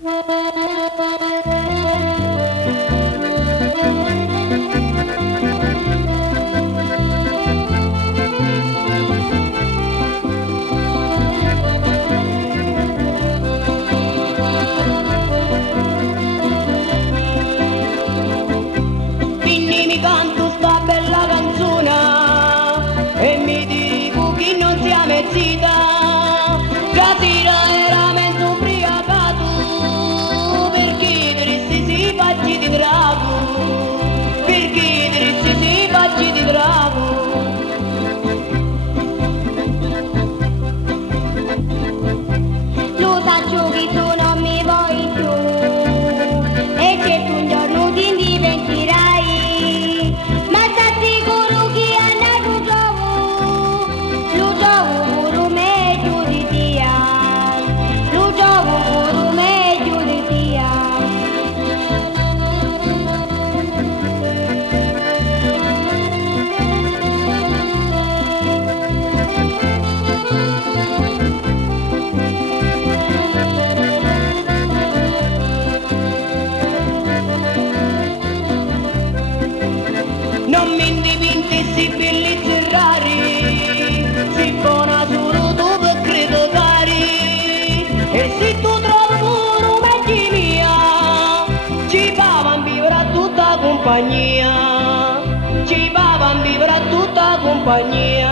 Quindi mi canto sta bella canzone e mi dico che non sia mezzita, casira era mezzo ubriacato, perché drissi si facci di drago, perché drissi si facci di drago. Lo saggio che tu non mi vuoi più e che tu un giorno ti dimenticherai, ma sta sicuro che è andato lo gioco pure meglio di te, lo gioco pure meglio di te. Non mi indipintissi bellezze rari, si buona solo tu per criticare, e se tu trovi uno meglio mia, ci pavan vivere a tutta compagnia, ci pavan vivere a tutta compagnia.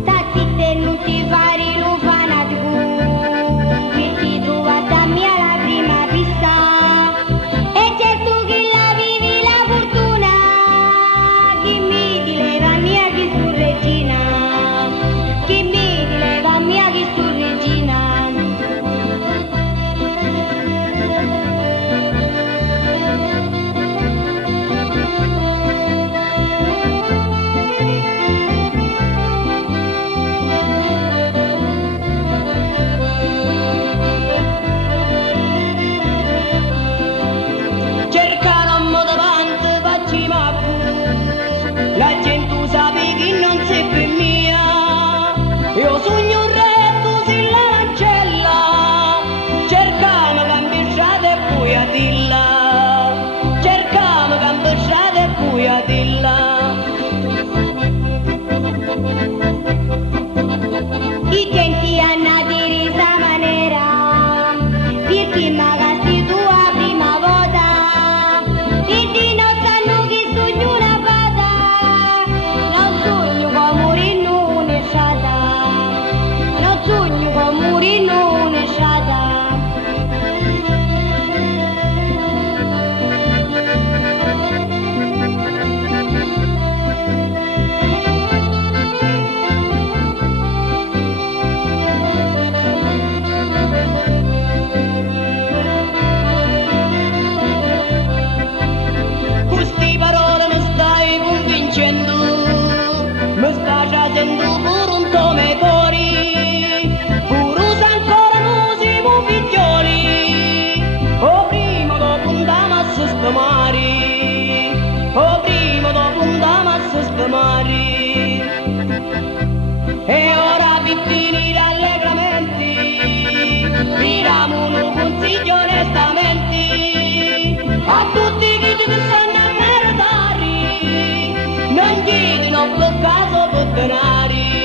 Sta zitta e non ti fare lo fanatico, che ti trova da mia la prima pista. E certo che la vivi la fortuna, che mi dileva mia che su regina, che mi dileva mia che su regina. Cercarono davanti facci mapu, la gente sape che non sei per mia, io sogno un re tu sei l'ancella, cercamo cambiare e poi a dilla, cercamo cambiare e poi a dilla. I tempi hanno di questa maniera, perché magari tu la prima volta, e di non sanno che sogno una fata, non sogno come morire una sciata, non sogno come morire una sciata. Queste parole mi stai convincendo, mi stai facendo pure un tome cori, pure usa ancora noi siamo figlioli, o prima dopo andiamo a sistemare, o prima dopo andiamo a sistemare. E ora per finire allegramente, diamo un consiglio onestamente, a tutti che ti pensano a meritare, non chiedino per caso per denari.